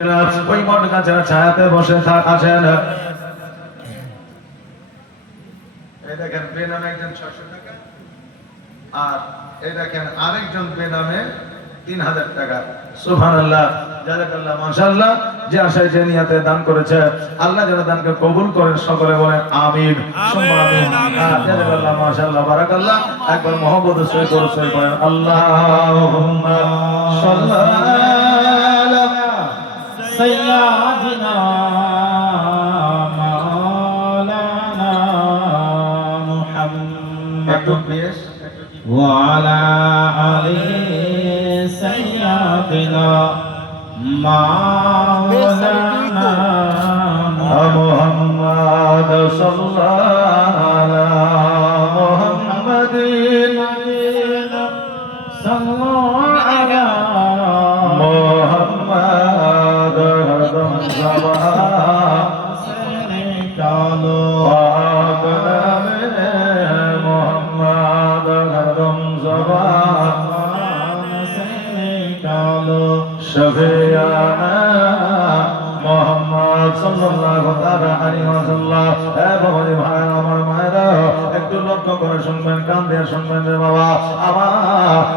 ওই বট গাছের ছায়াতে বসে আছেন। এই দেখেন বেনামে একজন 600 টাকা, আর এই দেখেন আরেকজন বেনামে 3000 টাকা। সুবহানাল্লাহ, জাযাকাল্লাহ, মাশাআল্লাহ। যে আশায় যে নিয়তে দান করেছে আল্লাহ যেন দানকে কবুল করেন, সকলে বলেন আমিন, সুম্মা আমিন। জাযাকাল্লাহ, মাশাআল্লাহ, বারাকাল্লাহ। একবার মুহাম্মদ রাসূলুল্লাহ সাল্লাল্লাহু আলাইহি ওয়াসাল্লাম পড়েন, আল্লাহুম্মা সাল্লি আলা সাইয়্যিদিনা মাওলানা মুহাম্মদ ওয়া আলা আলি সাইয়্যিদিনা মাওলানা মুহাম্মদ সাল্লাল্লাহু আলা মুহাম্মাদিন সাল্লাল্লাহু আলা মুহাম্মদ হরদম সানে কালো মুহাম্মদ হরদম সানে কালো শফিয়ানা মুহাম্মদ সাল্লাল্লাহু তাআলা আলাইহি ওয়াসাল্লাম। এ বাবা রে, ভাই আমার মায়েরা একটু লক্ষ্য করে শুনবেন, কান দিয়ে শুনবেন রে বাবা। আমার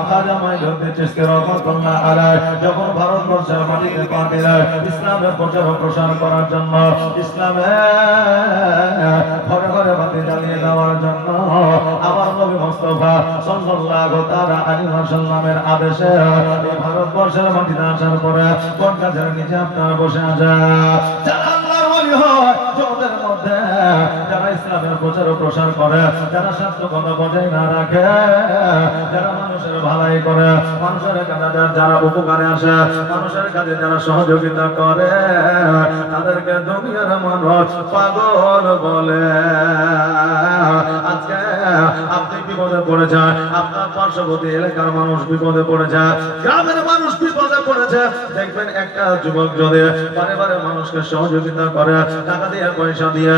খাজা মাইনুদ্দিন চিশতি রহমাতুল্লাহ আলাইহি যখন ভারতবর্ষের মাটিতে পা দিলেন ইসলামের প্রচার ও প্রসার করার জন্য, ইসলামের ঘরে ঘরে বাতি জ্বালিয়ে দেওয়ার জন্য আমার নবী মুস্তাফা সাল্লাল্লাহু তাআলা আলাইহি ওয়াসাল্লামের আদেশে এই ভারতবর্ষের মাটিতে আসার পরে কোন গাছের নিচে আপনারা বসে আছেন? যারা আল্লাহর ওলি হয় জগতের মধ্যে, যারা ইসলামের প্রচার ও প্রসার করে, যারা স্বাস্থ্য কথা বজায় না রাখে, যারা মানুষের ভালাই করে, মানুষের কাজে যারা উপকারে আসে, মানুষের কাজে যারা সহযোগিতা করে, তাদেরকে দুনিয়ার মানুষ পাগল বলে। আজকে আপনি বিপদে পড়েছে, আপনার পার্শ্ববর্তী এলাকার মানুষ বিপদে পড়েছে, গ্রামের মানুষ বিপদে পড়েছে, দেখবেন একটা যুবক যদি বারে বারে মানুষকে সহযোগিতা করে, টাকা দিয়ে পয়সা দিয়ে,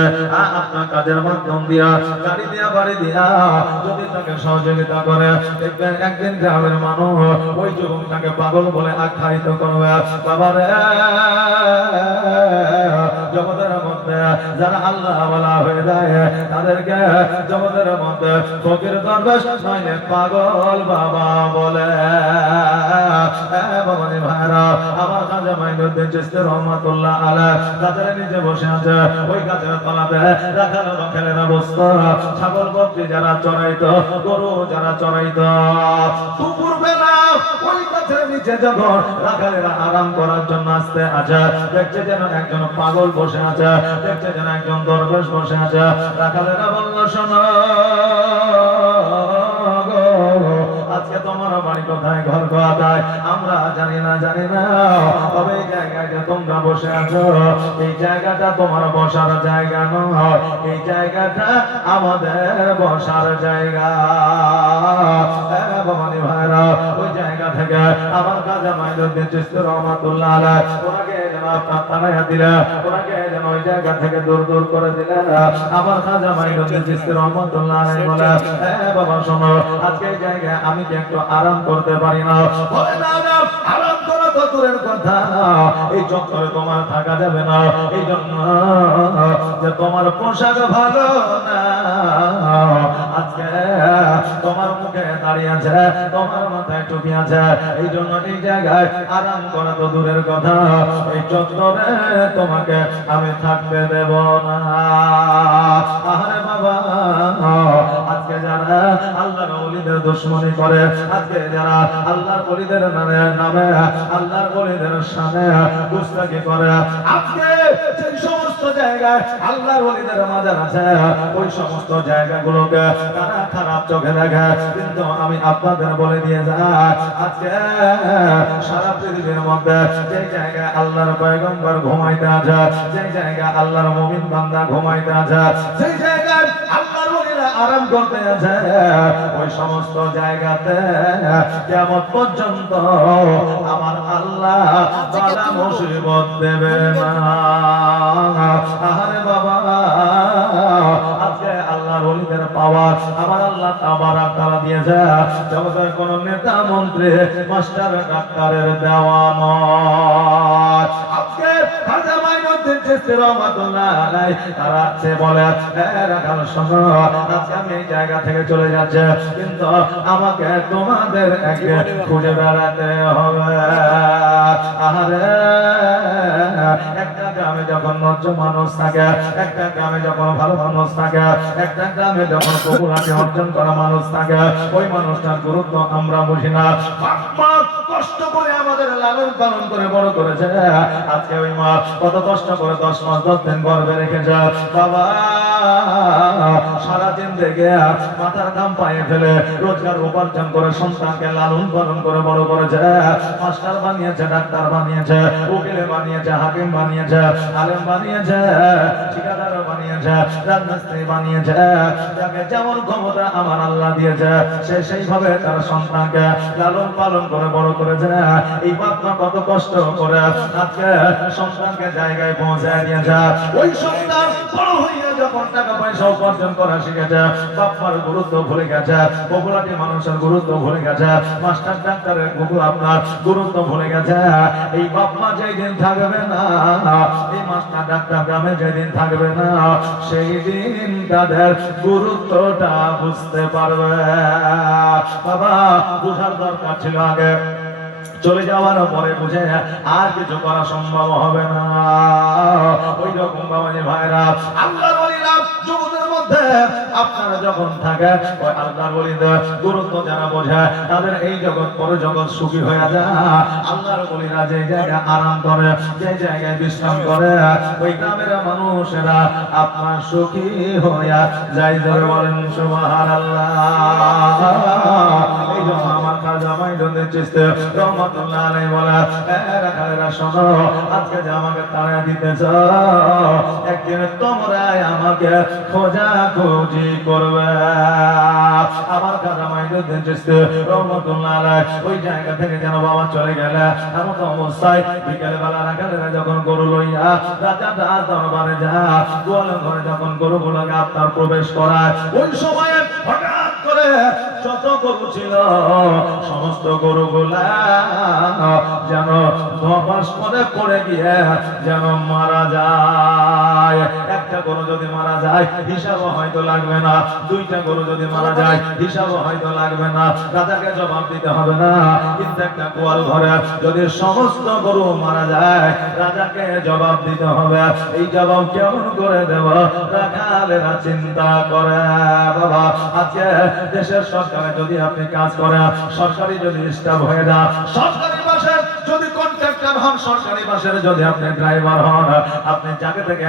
আপনার কাজের মাধ্যম দিয়া, গাড়ি দিয়া, বাড়ি দিয়া যদি তাকে সহযোগিতা করে, দেখবেন একদিন গ্রামের মানুষ ওই যুবকটাকে পাগল বলে আখ্যায়িত করবে। বাবারে, জগতের মধ্যে যারা আল্লাহ ওয়ালা হয়ে যায় তাদেরকে জগতের মধ্যে ফকির দরবেশ নইলে পাগল বাবা বলে। বাবারে ভাইরা, আমার খাজা মাইনুদ্দিন চিশতি রহমাতুল্লাহ আলাইহি গাছের নিচে বসে আছে, ওই গাছের তলাতে রাখাল বাখালেরা বসতো, ছাগল বকরি যারা চড়াইতো, গরু যারা চড়াইতো, দুপুর বেলা ওই গাছের নিচে যখন রাখালেরা আরাম করার জন্য আসতে আছে, দেখছে যেন একজন পাগল বসে আছে, দেখছে যেন একজন দরবেশ বসে আছে। রাখালেরা বলল, শোনো আজকে তোমার বাড়ি কোথায়, ঘর কোথায় আমরা জানি না, তবে এই জায়গায় তোমরা বসে আছো, এই জায়গাটা তোমার বসার জায়গা নয়, এই জায়গাটা আমাদের বসার জায়গা। বাবানি ভাইরা, ওই জায়গা থেকে আমার খাজা মাইনুদ্দিন চিশতি রহমাতুল্লাহ আলাইহি ওনাকে যেন আপনার তাড়াইয়া দিলেন, ওনাকে যেন ওই জায়গা থেকে দূর দূর করে দিলেন। আমার খাজা মাইনুদ্দিন চিশতি রহমাতুল্লাহ আলাইহি বলে, বাবা শোনো, আজকে এই জায়গায় আমি কি একটু আরাম করতে পারি না? বলে, না না, আরাম করা তো দূরের কথা, এই চত্বরে তোমার থাকা যাবে না, এই জন্য যে তোমার পোশাক ভালো না, আজকে তোমার মুখে দাঁড়িয়ে আছে, তোমার মাথায় টুপি আছে, এই জন্য এই জায়গায় আরাম করা তো দূরের কথা, এই চত্বরে তোমাকে আমি থাকতে দেব না। আরে বাবা, আজকে যারা আল্লাহর ওলিদের দুশমনি করে, আজকে যারা আল্লাহর ওলিদের নামে আল্লাহর ওলিদের সামনে গুস্তাখি করে, আজকে যে সমস্ত জায়গায় আল্লাহর ওলিদের মাজার আছে, ওই সমস্ত জায়গাগুলোকে তারা খারাপ চোখে দেখে। কিন্তু আমি আপনাদের বলে দিয়ে যাই, আজকে সারা পৃথিবীর মধ্যে যে জায়গায় আল্লাহর পয়গম্বর ঘুমাইতে আছে, যে জায়গায় আল্লাহর মুমিন বান্দা ঘুমাইতে আছে, যে জায়গায় আল্লাহর ওলিরা আরাম করতে আছে, ওই সমস্ত জায়গাতে কিয়ামত পর্যন্ত আমার আল্লাহ বালা মুসিবত দেবে না। আরে বাবা, আজকে আল্লাহর ওলি কুদরতের পাওয়ার আমার আল্লাহ তাবারাক তাআলা দিয়েছে। জগতের কোন নেতা মন্ত্রী মাস্টার ডাক্তারের দেওয়া নয়। আজকে খাজা মাইনুদ্দিন চিশতি রহমাতুল্লাহ আলাইহি তারা আছে বলে রাখাল শোনো, আজকে আমি এই জায়গা থেকে চলে যাচ্ছে, কিন্তু আমাকে তোমাদের একে খুঁজে বেড়াতে হবে। আহারে একটা গ্রামে যখন নজ্জ মানুষ থাকে, একটা গ্রামে যখন ভালো মানুষ থাকে, একটা গ্রামে যখন পপুলারিটি অর্জন করা মানুষ থাকে, ওই মানুষটার গুরুত্ব আমরা বুঝি না। বাবা কষ্ট করে আমাদের লালন পালন করে বড় করেছে, আজকে ওই মা কত কষ্ট করে 10 মাস 10 দিন গর্ভে রেখেছে। বাবা সারাদিন থেকে মাথার ঘাম পায়ে ফেলে রোজগার উপার্জন করে সন্তানকে লালন পালন করে বড় করেছে। মাস্টার বানিয়েছে, ডাক্তার বানিয়েছে, উকিল বানিয়েছে, হাকিম বানিয়েছে, আলেম বানিয়েছে, ঠিকাদার বানিয়েছে, রাজমিস্ত্রি বানিয়েছে। যাকে যেমন ক্ষমতা আমার আল্লাহ দিয়েছে, সে সেইভাবে তার সন্তানকে লালন পালন করে বড় করেছে। এই বাপমা কত কষ্ট করে আজকে সন্তানকে জায়গায় পৌঁছায় দিয়েছে। ওই সন্তান বড় হইয়া যখন টাকা পয়সা উপার্জন করা শিখেছে, বাপমার গুরুত্ব ভুলে গেছে, পপুলারিটি মানুষের গুরুত্ব ভুলে গেছে, মাস্টার ডাক্তারের আপনার গুরুত্ব ভুলে গেছে। এই বাপমা যেই দিন থাকবে না, এই মাস্টার ডাক্তার গ্রামে যেদিন থাকবে না, সেই দিন তাদের গুরুত্বটা বুঝতে পারবে। বাবা বুঝার দরকার ছিল আগে, চলে যাওয়ার পরে বুঝে আর কিছু করা সম্ভব হবে না। ওই রকম বাবাজি ভাইরা, আল্লাহর ওলিরা জগতের মধ্যে আপনারা যখন থাকে, ওই আল্লাহর ওলিদের গুরুত্ব যারা বোঝে, তাদের এই জগৎ পরে জগৎ সুখী হয়ে যায়। আল্লাহর ওলিরা যে জায়গায় আরাম করে, যে জায়গায় বিশ্রাম করে, ওই গ্রামের মানুষেরা আপনার সুখী হইয়া যাই। ধরে বলেন সুবহানাল্লাহ। এই জন্য আমার খাজা মাইনুদ্দিন চিশতি রহমাতুল্লাহ আলাইহি বলে, রাখালেরা শোনো, আজকে যে আমাকে তাড়া দিতেছ, একদিন তোমরাই আমাকে খোঁজাখুঁজি করবে। আমার খাজা মাইনুদ্দিন চিশতি রহমাতুল্লাহ আলাইহি ওই জায়গা থেকে যেন বাবা চলে গেলে, এমন অবস্থায় বিকেল বেলা রাখালেরা যখন গরু লইয়া রাজা দরবারে যায়, গোয়াল ঘরে যখন গরুগুলোকে আপনার প্রবেশ করায়, ওই সময়ে হঠাৎ করে যত গরু ছিল সমস্ত গরুগুলা যেন ধপাস করে পড়ে গিয়ে যেন মারা যায়। একটা গরু যদি মারা যায় হিসাবও হয়তো লাগবে না, দুইটা গরু যদি মারা যায় হিসাবও হয়তো লাগবে না, রাজাকে জবাব দিতে হবে না। কিন্তু একটা গোয়াল ঘরে যদি সমস্ত গরু মারা যায়, রাজাকে জবাব দিতে হবে। এই জবাব কেমন করে দেব, রাখালেরা চিন্তা করে। বাবা আজকে দেশের সরকারে যদি আপনি কাজ করেন, সরকারি যদি স্টাফ হয়ে যান, সরকারি বাসের যদি কন্ট্রাক্টর হন, সরকারি বাসের যদি আপনি ড্রাইভার হন, আপনি জায়গা থেকে